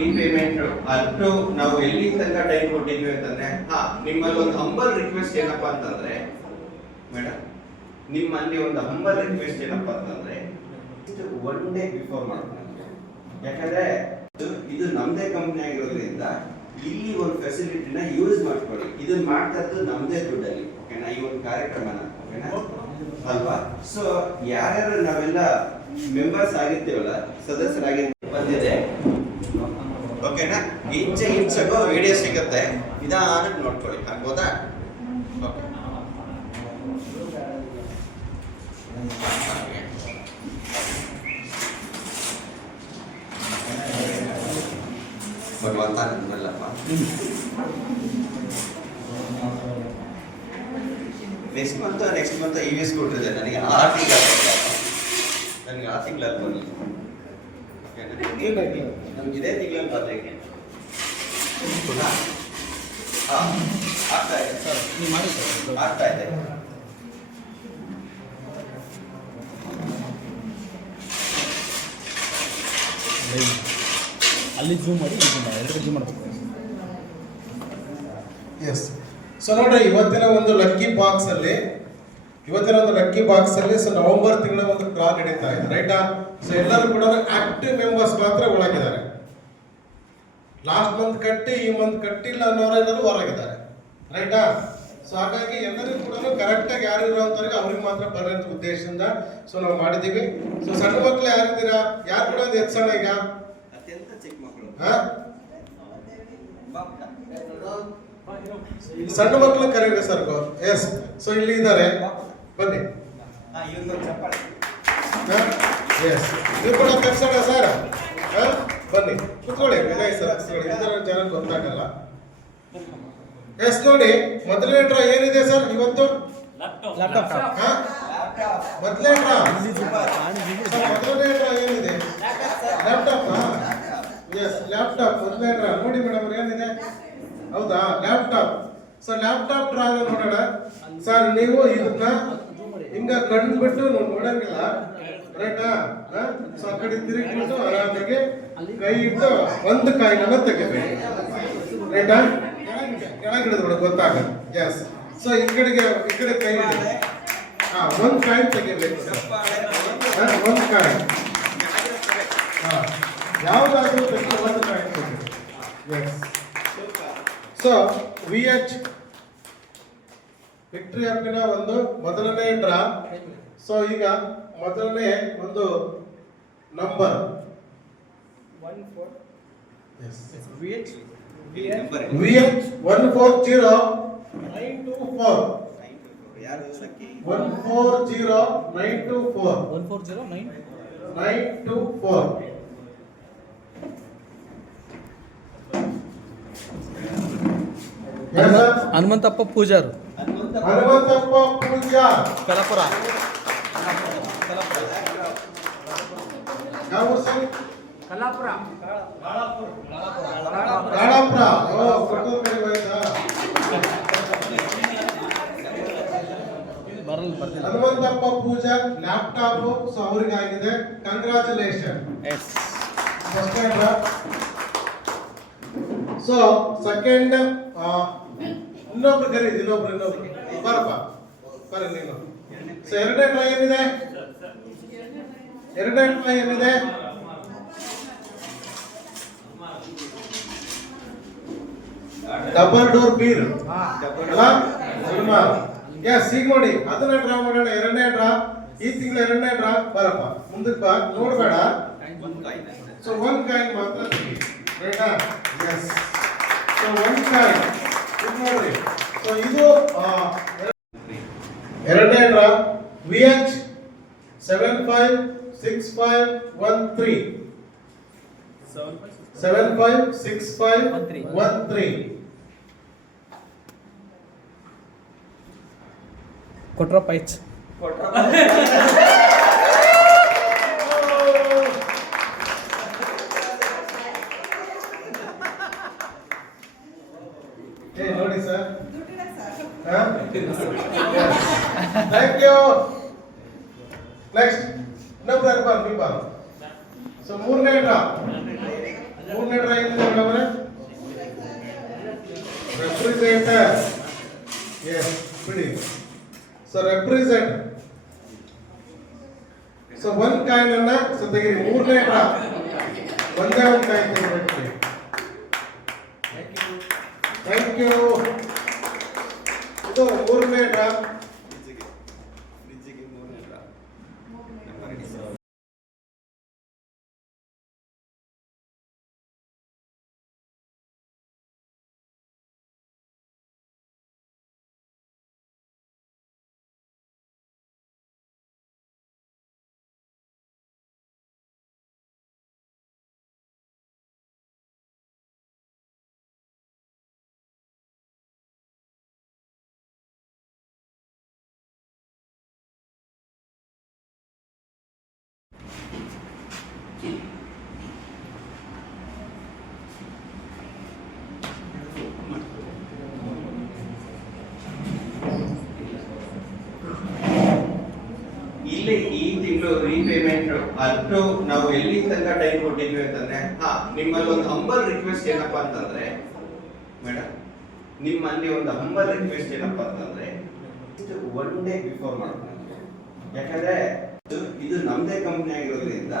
Repayment ಅಷ್ಟು ನಾವು ಎಲ್ಲಿ ತನಕ ಟೈಮ್ ಕೊಟ್ಟಿದ್ವಿ ಅಂತಂದ್ರೆ ನಿಮ್ಮಲ್ಲಿ ಒಂದು ಹಂಬಲ್ ರಿಕ್ವೆಸ್ಟ್ ಏನಪ್ಪಾ ಅಂತಂದ್ರೆ ಮೇಡಮ್, ನಿಮ್ಮಲ್ಲಿ ಒಂದು ಹಂಬಲ್ ರಿಕ್ವೆಸ್ಟ್ ಏನಪ್ಪಾ ಅಂತಂದ್ರೆ ಒನ್ ಡೇ ಬಿಫೋರ್ ಮಾಡ್ತಾರೆ. ಯಾಕಂದ್ರೆ ಇದು ನಮ್ದೇ ಕಂಪ್ನಿ ಆಗಿರೋದ್ರಿಂದ ಇಲ್ಲಿ ಒಂದು ಫೆಸಿಲಿಟಿನ ಯೂಸ್ ಮಾಡ್ಕೊಳ್ಳಿ. ಇದನ್ನ ಮಾಡ್ತಾ ಇದ್ದು ನಮ್ದೇ ದುಡ್ಡಲ್ಲಿ, ಓಕೆನಾ? ಈ ಒಂದು ಕಾರ್ಯಕ್ರಮನ, ಓಕೆನಾ ಅಲ್ವಾ? ಸೊ ಯಾರ್ಯಾರು ನಾವೆಲ್ಲ ಮೆಂಬರ್ಸ್ ಆಗಿರ್ತೀವಲ್ಲ, ಸದಸ್ಯರಾಗಿ ಬಂದಿದೆ, ಓಕೆನಾ? ಇಂಚಗೂ ವಿಡಿಯೋ ಸಿಗುತ್ತೆ, ನಿಧಾನಕ್ಕೆ ನೋಡ್ಕೊಳ್ಳಿ, ಆಗ್ಬೋದಾ? ಓಕೆ. ಭಗವಂತ ನನ್ನಲ್ಲಪ್ಪ. ನೆಕ್ಸ್ಟ್ ಮಂತ್ EVS ಕೊಟ್ಟಿದೆ ನನಗೆ. ನನಗೆ ಆ ತಿಂಗಳಲ್ಲಿ ಬರಲಿ, ನಮ್ಗೆ ಇದೇ ತಿಂಗಳಲ್ಲಿ ಬರಲಿಕ್ಕೆ ಆಗ್ತಾ ಇದೆ ಸರ್. ನೀವು ಮಾಡಿ ಸರ್, ಆಗ್ತಾ ಇದೆ. ಅಲ್ಲಿ ಜೂಮ್ ಮಾಡಿ ಎರಡು ಜೂಮ್ ಮಾಡಬೇಕು. ಎಸ್. ಸೊ ನೋಡ್ರಿ, ಇವತ್ತಿನ ಒಂದು ಲಕ್ಕಿ ಬಾಕ್ಸ್ ಅಲ್ಲಿ ಸೊ ನವೆಂಬರ್ ತಿಂಗಳ ಒಂದು ಡ್ರಾ ನಡೀತಾ ಇದೆ, ರೈಟಾ? ಸೊ ಎಲ್ಲರೂ ಕೂಡ ಆಕ್ಟಿವ್ ಮೆಂಬರ್ಸ್ ಮಾತ್ರ ಒಳಗಿದ್ದಾರೆ. ಲಾಸ್ಟ್ ಮಂತ್ ಕಟ್ಟಿ ಈ ಮಂತ್ ಕಟ್ಟಿಲ್ಲ ಅನ್ನೋರೆಲ್ಲರೂ ಹೊರಗಿದ್ದಾರೆ, ರೈಟಾ? ಸೊ ಹಾಗಾಗಿ ಎಲ್ಲರಿಗೂ ಕೂಡ ಕರೆಕ್ಟ್ ಆಗಿ ಯಾರು ಇರೋಂಥವ್ರಿಗೆ ಅವ್ರಿಗೆ ಮಾತ್ರ ಬರ್ರಿ ಅಂತ ಉದ್ದೇಶದಿಂದ ಸೊ ನಾವು ಮಾಡಿದ್ದೀವಿ. ಸೊ ಸಣ್ಣ ಮಕ್ಳು ಯಾರಿದ್ದೀರಾ? ಯಾರು ಕೂಡ ಒಂದು ಹೆಚ್ಚಣ ಈಗ ಸಣ್ಣ ಮಕ್ಕಳು ಕರೆಯಿರಿ ಸರ್. ಎಸ್. ಸೊ ಇಲ್ಲಿ ಇದ್ದಾರೆ, ಬನ್ನಿ. ಎಸ್, ನೀವು ಕೂಡ ಕರ್ಸೋಣ ಸರ್. ಬನ್ನಿ ಕುತ್ಕೊಳ್ಳಿ, ವಿನಯ್ ಸರ್ ಇದರ ಜನ ಗೊತ್ತಾಗಲ್ಲ. ಎಸ್, ನೋಡಿ ಮೊದಲನೇ ಡ್ರಾ ಏನಿದೆ ಸರ್ ಇವತ್ತು? ಮೊದಲನೇ ಡ್ರಾ ಏನಿದೆ? ಲ್ಯಾಪ್ಟಾಪ್. ಎಸ್, ಲ್ಯಾಪ್ಟಾಪ್ ಮೊದಲನೇ ಡ್ರಾ ನೋಡಿ ಮೇಡಮ್, ಏನಿದೆ? ಹೌದಾ, ಲ್ಯಾಪ್ಟಾಪ್. ಸೊ ಲ್ಯಾಪ್ಟಾಪ್ ಡ್ರಾ ನೋಡೋಣ ಸರ್. ನೀವು ಇದನ್ನ ಹಿಂಗ ಕಂಡ್ಬಿಟ್ಟು ನೋಡಂಗಿಲ್ಲ, ರೈಟಾ? ಸೊ ಆ ಕಡೆ ತಿರುಗಿಬಿಟ್ಟು ಆರಾಮಾಗಿ ಕೈ ಇಟ್ಟು ಒಂದು ಕಾಯಿನ ತೆಗಿಬೇಕು, ರೈಟಾ? ಕೆಳಗೆ ಹಿಡಿದು ಗೊತ್ತಾಗಲ್ಲ. ಎಸ್. ಸೊ ಈ ಕಡೆ ಕೈ ಹಿಡಿದು ಒಂದು ಕಾಯಿನ್ ತೆಗಿಬೇಕು ಸರ್. ಒಂದು ಕಾಯಿನ್ ಯಾವುದಾದ್ರೂ ತೆಗೆದು ಒಂದು ಕಾಯಿನ್ ತೆಗಿಬೇಕು. ಎಸ್. ಸೊ VH ವಿಕ್ಟರಿ ಹಬ್ಬಿನ ಒಂದು ಮೊದಲನೇ ಡ್ರಾ. ಸೊ ಈಗ ಮೊದಲನೇ ಒಂದು ನಂಬರ್ VH 140924 140924 ಹನುಮಂತಪ್ಪ ಪೂಜಾರ್, ಕಲಾಪುರ. ಹನುಮಂತಪ್ಪ ಪೂಜಾ ಲ್ಯಾಪ್ಟಾಪ್ ಸೊ ಅವರಿಗೆ ಆಗಿದೆ. ಕಂಗ್ರಾಚುಲೇಷನ್. ಸೊ ಸೆಕೆಂಡ್ ಇನ್ನೊಬ್ರು ಕರೀದು, ಇನ್ನೊಬ್ರು ಬರಪ್ಪ ಬರ ನೀನು. ಸೊ ಎರಡನೇ ಟ್ರೈ ಏನಿದೆ? Double door bureau yes. ಈಗ ನೋಡಿ ಅದನ್ನ ಡ್ರಾ ಮಾಡೋಣ. ಎರಡನೇ ಡ್ರಾ, ಈ ತಿಂಗಳ ಎರಡನೇ ಡ್ರಾ. ಬರಪ್ಪ ಮುಂದಕ್ಕೆ ಬಾ, ನೋಡ್ಬೇಡ. ಸೊ ಒಂದ್ ಕಾಯಿನ್ ಮಾತ್ರ ರೈಟಾ? ಎಸ್. ಸೊ ಒಂದ್ ಕಾಯಿನ್ ನೋಡ್ರಿ. ಸೊ ಇದು ಎರಡನೇ ಡ್ರಾ VH 756513 756513 ಕೊಟ್ರಪ್ಪ ಐಚ್. ನೋಡಿ ಸರ್, ಥ್ಯಾಂಕ್ ಯು. ನೆಕ್ಸ್ಟ್ ಇನ್ನೊಬ್ರು ಬಾ. ಸೊ ಮೂರನೇ ಡ್ರಾ ಮೂರನೇ ಡ್ರಾ ಏನಿದೆ ಮೇಡಮ್ ಅವರೇ? ರೆಪ್ರೆಸೆಂಟರ್. ಎಸ್, ಬಿಡಿ. So represent. ಸೊ ಒಂದ್ ಕಾಯಿನ್ ಅನ್ನ ತೆಗಿರಿ. ಮೂರನೇ ಡ್ರಾ ಒಂದೇ ಒಂದು ಕಾಯಿನ್ ತೆಗಿಬೇಕು. Thank you. ಇದು ಮೂರನೇ ಡ್ರಾ. ಇಲ್ಲಿ ಈ ತಿಂಗಳು ರೀಪೇಮೆಂಟ್ ಅಷ್ಟು ನಾವು ಎಲ್ಲಿ ತನಕ ಟೈಮ್ ಕೊಟ್ಟಿದ್ವಿ ಅಂತಂದ್ರೆ ನಿಮ್ಮಲ್ಲಿ ಒಂದು ಹಂಬಲ್ ರಿಕ್ವೆಸ್ಟ್ ಏನಪ್ಪಾ ಅಂತಂದ್ರೆ ಮೇಡಮ್, ನಿಮ್ಮಲ್ಲಿ ಒಂದು ಹಂಬಲ್ ರಿಕ್ವೆಸ್ಟ್ ಏನಪ್ಪಾ ಅಂತಂದ್ರೆ ಒನ್ ಡೇ ಬಿಫೋರ್ ಮಾಡ್ತೀನಿ. ಯಾಕಂದ್ರೆ ಇದು ನಮ್ದೇ ಕಂಪ್ನಿ ಆಗಿರೋದ್ರಿಂದ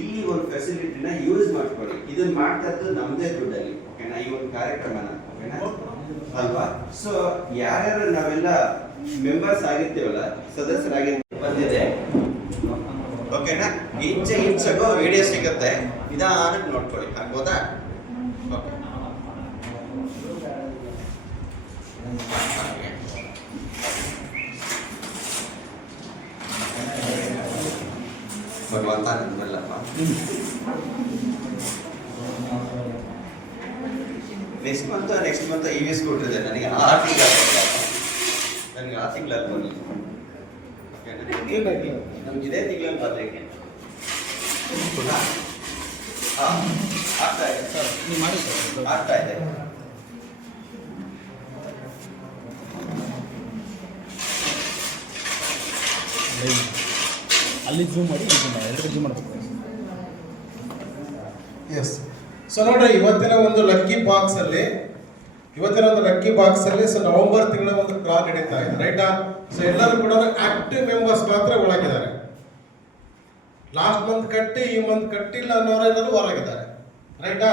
ಇಲ್ಲಿ ಒಂದು ಫೆಸಿಲಿಟಿನ ಯೂಸ್ ಮಾಡ್ಕೊಳ್ಳಿ. ಇದನ್ನ ಮಾಡ್ತಾ ಇದ್ದು ನಮ್ದೇ ದುಡ್ಡಲ್ಲಿ, ಓಕೆನಾ? ಈ ಒಂದು ಕಾರ್ಯಕ್ರಮನ, ಓಕೆನಾ ಅಲ್ವಾ? ಸೊ ಯಾರ್ಯಾರು ನಾವೆಲ್ಲ ಮೆಂಬರ್ಸ್ ಆಗಿರ್ತೀವಲ್ಲ, ಸದಸ್ಯರಾಗಿ ಬಂದಿದೆ, ಓಕೆನಾ? ಇಂಚಗೋ ವಿಡಿಯೋ ಸಿಗುತ್ತೆ, ನಿಧಾನಕ್ಕೆ ನೋಡ್ಕೊಳ್ಳಿ, ಆಗ್ಬೋದಾ? ಓಕೆ. ಭಗವಂತ ನನ್ನಲ್ಲಪ್ಪ. ನೆಕ್ಸ್ಟ್ ಮಂತ್ EVS ಕೊಟ್ಟಿದೆ ನನಗೆ. ನನಗೆ ಆ ತಿಂಗಳಲ್ಲಿ ಬರಲಿ, ನಮ್ಗೆ ಇದೇ ತಿಂಗಳಲ್ಲಿ ಬರ್ಲಿಕ್ಕೆ ಆಗ್ತಾ ಇದೆ ಸರ್ ನೀವು ಮಾಡಿ ಸರ್. ಆಗ್ತಾ ಇದೆ. ಅಲ್ಲಿ ಝೂಮ್ ಮಾಡಿ ಎರಡು ಝೂಮ್ ಮಾಡಬೇಕು. ಎಸ್. ಸೊ ನೋಡ್ರಿ, ಇವತ್ತಿನ ಒಂದು ಲಕ್ಕಿ ಬಾಕ್ಸ್ ಅಲ್ಲಿ ಸೊ ನವೆಂಬರ್ ತಿಂಗಳ ಒಂದು ಡ್ರಾ ನಡೀತಾ ಇದೆ, ರೈಟಾ? ಸೊ ಎಲ್ಲರೂ ಕೂಡ ಆಕ್ಟಿವ್ ಮೆಂಬರ್ಸ್ ಮಾತ್ರ ಒಳಗಿದ್ದಾರೆ. ಲಾಸ್ಟ್ ಮಂತ್ ಕಟ್ಟಿ ಈ ಮಂತ್ ಕಟ್ಟಿಲ್ಲ ಅನ್ನೋರೆಲ್ಲರೂ ಹೊರಗಿದ್ದಾರೆ, ರೈಟಾ?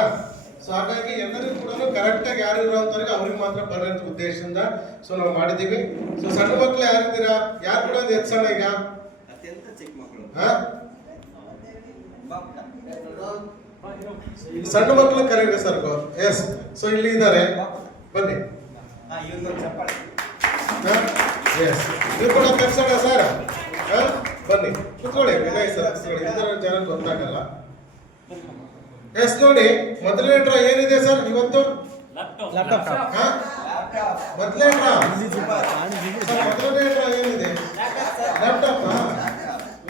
ಸೊ ಹಾಗಾಗಿ ಎಲ್ಲರಿಗೂ ಕೂಡ ಕರೆಕ್ಟ್ ಆಗಿ ಯಾರು ಇರೋಂಥವ್ರಿಗೆ ಅವ್ರಿಗೆ ಮಾತ್ರ ಬರೋಂಥ ಉದ್ದೇಶದಿಂದ ಸೊ ನಾವು ಮಾಡಿದ್ದೀವಿ. ಸೊ ಸಣ್ಣ ಮಕ್ಳು ಯಾರಿದ್ದೀರಾ? ಯಾರು ಕೂಡ ಒಂದು ಹೆಚ್ಚಣ ಈಗ? ಅತ್ಯಂತ ಚಿಕ್ಕ ಮಕ್ಕಳು, ಸಣ್ಣ ಮಕ್ಕಳು ಕರೀರಿ ಸರ್. ಎಸ್. ಸೊ ಇಲ್ಲಿ ಇದ್ದಾರೆ, ಬನ್ನಿ. ಇವೊಂದು ಚಪ್ಪಾಳೆ. ಎಸ್, ನೀವು ಕೂಡ ತರ್ಸೋಣ ಸರ್. ಬನ್ನಿ, ಕುತ್ಕೊಳ್ಳಿ. ವಿನಯ್ ಸರ್ ಇದರ ಜನ ಗೊತ್ತಾಗಲ್ಲ. ಎಸ್, ನೋಡಿ ಮೊದಲನೇ ಡ್ರಾ ಏನಿದೆ ಸರ್ ಇವತ್ತು? ಲ್ಯಾಪ್ಟಾಪ್. ಮೊದಲನೇ ಡ್ರಾ ಏನಿದೆ? ಲ್ಯಾಪ್ಟಾಪ್.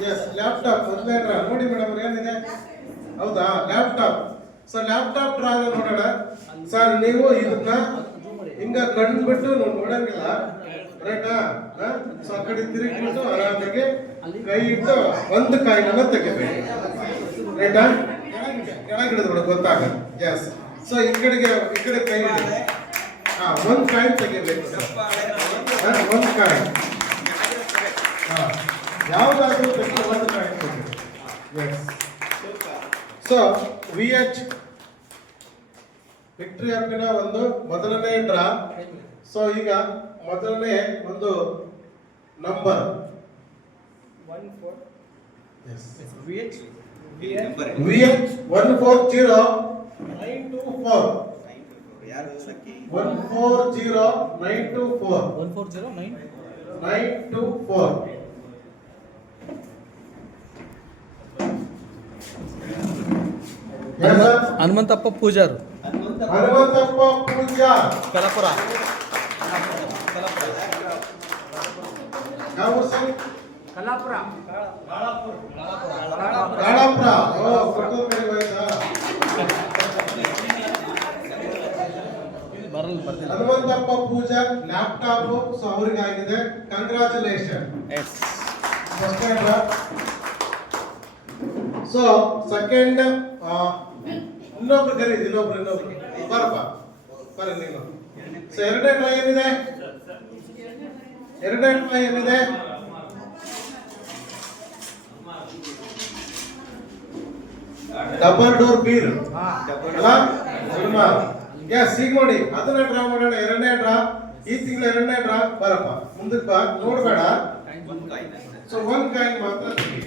ಎಸ್, ಲ್ಯಾಪ್ಟಾಪ್ ಮೊದಲನೇ ಡ್ರಾ. ನೋಡಿ ಮೇಡಮ್ ಏನಿದೆ? ಹೌದಾ, ಲ್ಯಾಪ್ಟಾಪ್. ಸೊ ಲ್ಯಾಪ್ಟಾಪ್ ಡ್ರಾ ನೋಡೋಣ ಸರ್. ನೀವು ಇದನ್ನ ಹಿಂಗ ಕಂಡ್ಬಿಟ್ಟು ನೋಡಂಗಿಲ್ಲ, ರೈಟಾ? ಸೊ ಆ ಕಡೆ ತಿರುಗಿಬಿಟ್ಟು ಆರಾಮಾಗಿ ಕೈ ಇಟ್ಟು ಒಂದು ಕಾಯಿನ ತೆಗಿಬೇಕು, ರೈಟಾ? ಕೆಳಗೆ ಹಿಡಿದ್ಬಿಡು, ಗೊತ್ತಾಗತ್ತೆ. ಎಸ್. ಸೊ ಈ ಕಡೆ ಕೈ ಹಿಡಿದು ಒಂದು ಕಾಯಿನ್ ತೆಗಿಬೇಕು ಸರ್. ಒಂದು ಕಾಯಿನ್ ಯಾವ್ದಾದ್ರು ತೆಗೆದು ಒಂದು ಕಾಯಿನ್ ತೆಗಿಬೇಕು. ಎಸ್. ಸೊ VH ವಿಕ್ಟರಿ ಹಬ್ಬಿನ ಒಂದು ಮೊದಲನೇ ಡ್ರಾ. ಸೊ ಈಗ ಮೊದಲನೇ ಒಂದು ನಂಬರ್ VH 140924 ಯಾರು ಲಕ್ಕಿ? 140924 924. ಹನುಮಂತಪ್ಪ ಪೂಜಾರು, ಹನುಮಂತಪ್ಪ ಪೂಜಾ, ಕಲಾಪುರ. ಯಾವ ಸರ್? ಕಲಾಪುರ. ಕಾಳಾಪುರ. ಓ, ಕೊಟ್ಟೂರು ಕಡೆ ಹೋಯ್ತಾ? ಬರ್ದಿಲ್ಲ. ಹನುಮಂತಪ್ಪ ಪೂಜಾ ಲ್ಯಾಪ್ಟಾಪ್ ಸೊ ಅವರಿಗೆ ಆಗಿದೆ. ಕಂಗ್ರಾಚುಲೇಷನ್. ಸೊ ಸೆಕೆಂಡ್ ಇನ್ನೊಬ್ರು ಕರೀದು ಇನ್ನೊಬ್ರು ಬರಪ್ಪ ಬರ ನೀನು. ಸೊ ಎರಡನೇ ಡ್ರಾ ಏನಿದೆ? ಎರಡನೇ ಡ್ರಾ ಏನಿದೆ? ಡಬಲ್ ಡೋರ್ ಬೀರ್ ಅಲ್ಲ ಅಲ್ವಾ? ಎಸ್, ಈಗ ನೋಡಿ ಅದನ್ನ ಡ್ರಾ ಮಾಡೋಣ. ಎರಡನೇ ಡ್ರಾ, ಈ ತಿಂಗಳ ಎರಡನೇ ಡ್ರಾ. ಬರಪ್ಪ ಮುಂದಕ್ಕೆ ಬಾ, ನೋಡ್ಬೇಡ. ಸೊ ಒನ್ ಕಾಯಿನ್ ಮಾತ್ರ ತೆಗಿ.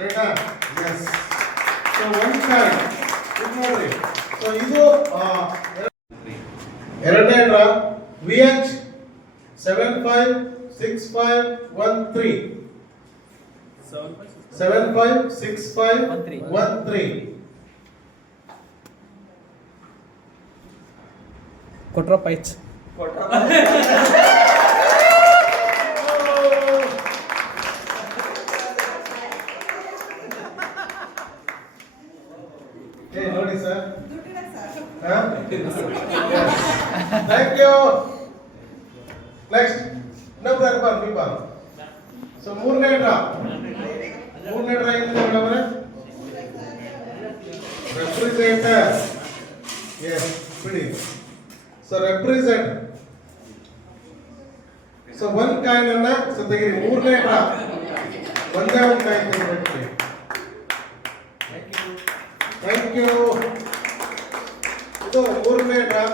ರೈಟಾ? ಎಸ್. ಸೊ ಒನ್ ಕಾಯಿನ್ ಇದು ನೋಡ್ರಿ. ಸೊ ಇದು ಎರಡನೇ ಡ್ರಾ VH 756513 756513 ಕೊಟ್ರಪ್ಪ ಹೆಚ್ಚು. ನೋಡಿ ಸರ್, ಥ್ಯಾಂಕ್ ಯು. ನೆಕ್ಸ್ಟ್ ಇನ್ನೊಬ್ರು ಅರ್ಬಾರ್ ನೀವು ಬಾರ. ಸೊ ಮೂರನೇ ಡ್ರಾ ಏನಿದೆ ಮೇಡಮ್ರೆ? ರೆಫ್ರಿಜರೇಟರ್. ಎಸ್, ಬಿಡಿ. So represent. So one coin ಅನ್ನ ಸೊ ತೆಗಿರಿ. ಮೂರನೇ ಡ್ರಾ ಒಂದೇ ಒಂದು ಕಾಯಿನ್ ತೆಗಿಬೇಕು. Thank you. ಇದು ಮೂರನೇ draw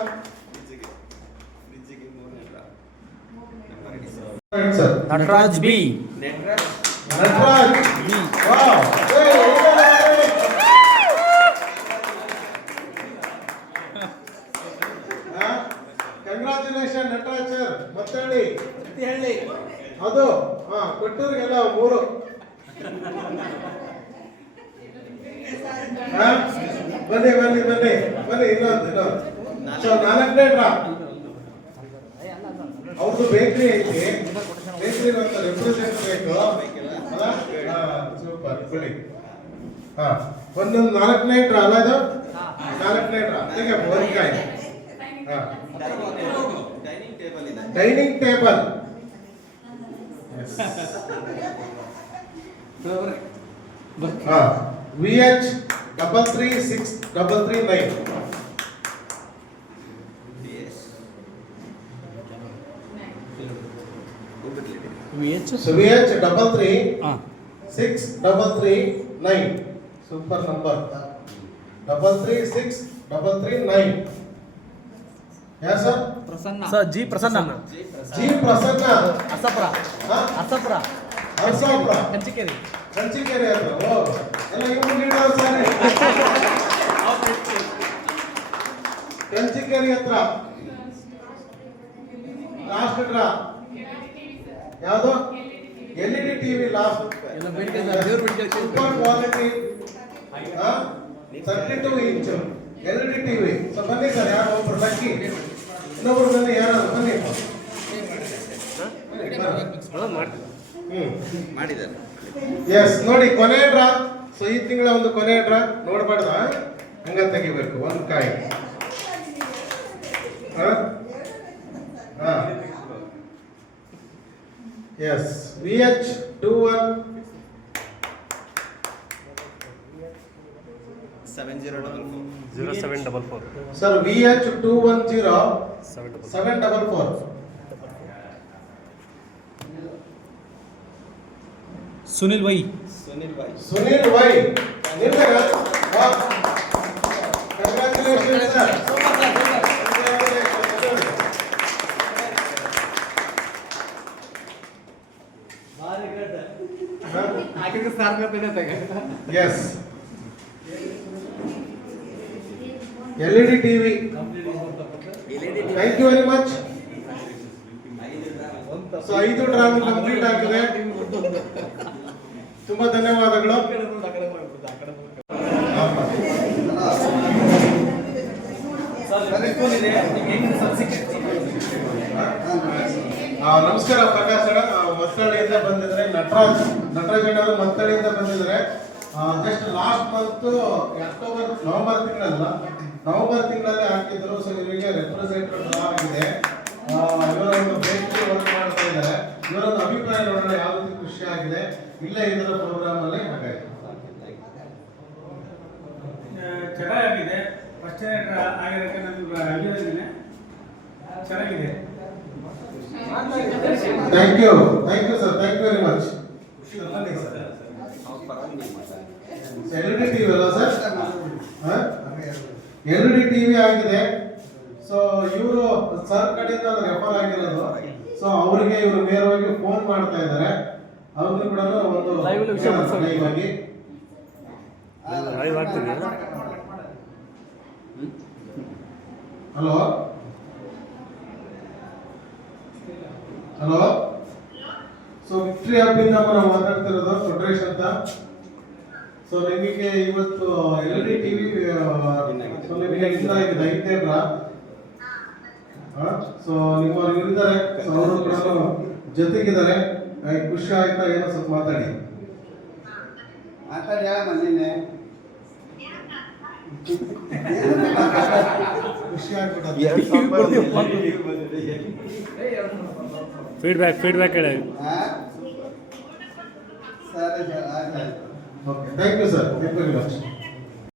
sir. Nataraj B. Nataraj B. Wow, congratulation Nataraj sir. ಮತ್ತೆ ಹೇಳಿ ಅದು ಕೊಟ್ಟೂರಿಗೆಲ್ಲ ಮೂರು. ಬನ್ನಿ ಇನ್ನೊಂದು. ಸೊ ನಾಲ್ಕನೇ ಡ್ರಾ ಅವ್ರದ್ದು ಬೇಕ್ರಿ ಐತಿ. ಬೇಕ್ರಿ ಅಂತ ರೆಪ್ರೆಸೆಂಟ್ ಬೇಕು. ಸೂಪರ್, ಬಿಡಿ. ಒಂದೊಂದು ನಾಲ್ಕನೇ ಡ್ರಾ ಅಲ್ಲ ಇದು? ನಾಲ್ಕನೇ ಡ್ರಾ. ಈಗ ಒಂದು ಕಾಯಿ. Dining table. VH 336339 So VH 336339 super number. 336339. Yeah sir? Prasanna sir. G Prasanna. G Prasanna. ಅಸಪ್ರ. ಅಸಪ್ರ. ಅಸಪ್ರ. ಕಂಚಿಕೇರಿ. ಕಂಚಿಕೇರಿ ಹತ್ರ. ಓ, ಎಲ್ಲ ಇವ್ರು ನೀಡೋರು ಸಾರಿ. ಕಂಚಿಕೇರಿ ಹತ್ರ. ಲಾಸ್ಟ್ ಡ್ರಾ ಯಾವುದು? LED TV last. Super quality 32 inch LED TV. So ಬನ್ನಿ ಸರ್, ಯಾರು ಒಬ್ರು ಲಕ್ಕಿ. ಇನ್ನೊಬ್ರು ಬನ್ನಿ, ಯಾರು ಬನ್ನಿ. ಮಾಡಿದ್ದಾರೆ. ಎಸ್, ನೋಡಿ ಕೊನೆ ಡ್ರಾ. ಸೊ ಈ ತಿಂಗಳ ಒಂದು ಕೊನೆ ಡ್ರಾ ನೋಡ್ಬಾರ್ದ, ಹಂಗ ತೆಗಿಬೇಕು. ಒಂದು ಕಾಯಿ. Yes, VH 217044 sir. VH 210744. Sunil Y. Sunil Y. Congratulation sir. Yes, LED TV. Thank you very much. So 5 draw complete ಆಗಿದೆ. ತುಂಬಾ ಧನ್ಯವಾದಗಳು. ನಮಸ್ಕಾರ ಪ್ರಕಾಶ್ ಅಣ್ಣ. ಮತ್ತಳ್ಳಿಯಿಂದ ಬಂದಿದ್ರೆ ನಟರಾಜ್ ಅಣ್ಣವರು ಮತ್ತಳ್ಳಿಯಿಂದ ಬಂದಿದ್ರೆ. ಜಸ್ಟ್ ಲಾಸ್ಟ್ ಮಂತ್ ನವೆಂಬರ್ ತಿಂಗಳಲ್ಲಿ ಹಾಕಿದ್ರು. ಸೊ ಇವರಿಗೆ ರೆಪ್ರೆಸೆಂಟೇಟಿವ್ ಡ್ರಾ ಆಗಿದೆ. ಇವರ ಒಂದು ಬೇಕರಿ ವರ್ಕ್ ಮಾಡ್ತಾ ಇದ್ದಾರೆ. ಇವರೊಂದು ಅಭಿಪ್ರಾಯ ನೋಡೋಣ ಯಾವ ರೀತಿ ಖುಷಿ ಆಗಿದೆ ಇಲ್ಲ ಇದರ ಪ್ರೋಗ್ರಾಮ್ ಅಲ್ಲಿ. ಹಾಗಾಗಿ ಚೆನ್ನಾಗಿದೆ. ಆಗಿರೋಕ್ಕೆ ನಮ್ಗೆ ಅಭಿನಂದನೆ ಚೆನ್ನಾಗಿದೆ. Thank you sir, thank you very much. LED TV ಅಲ್ಲ ಸರ್? ಎಲ್.ಇ.ಡಿ ಟಿವಿ ಆಗಿದೆ. ಸೊ ಇವರು ಸರ್ ಕಡೆಯಿಂದ ರೆಫರ್ ಆಗಿರೋದು. ಸೊ ಅವರಿಗೆ ಇವರು ನೇರವಾಗಿ ಫೋನ್ ಮಾಡ್ತಾ ಇದ್ದಾರೆ. ಅವ್ರಿಗೆ ಕೂಡ ಒಂದು Live ಅಲ್ಲಿ ವಿಷಯ ಮಾಡ್ಸೋದು. ಲೈವ್ ಆಗಿ ಲೈವ್ ಆಗ್ತಿದೆ. ಹಲೋ ಸೊ ವಿಕ್ಟ್ರಿ ಹಬ್ ಇಂದ ನಾವು ಮಾತಾಡ್ತಿರೋದು ಕೊಟ್ರೇಶ್ ಅಂತ. ಸೊ ನಿಮಗೆ ಇವತ್ತು ಎಲ್.ಇ.ಡಿ ಟಿವಿ ಸೊ ನಿಮಗೆ ಇಷ್ಟ ಆಗಿದೆ ಐತೇನ್ರಾ? ಸೊ ನಿಮ್ಮವ್ರು ಇದ್ದಾರೆ, ಸೊ ಅವರು ಕೂಡ ಜೊತೆಗಿದ್ದಾರೆ. ಖುಷಿ ಆಯ್ತಾ? ಏನೋ ಸ್ವಲ್ಪ ಮಾತಾಡಿ. ಖುಷಿ ಆಗ್ಬಿಟ್ಟು ಫೀಡ್ಬ್ಯಾಕ್ ಹೇಳಿ. Okay, thank you sir, thank you very much.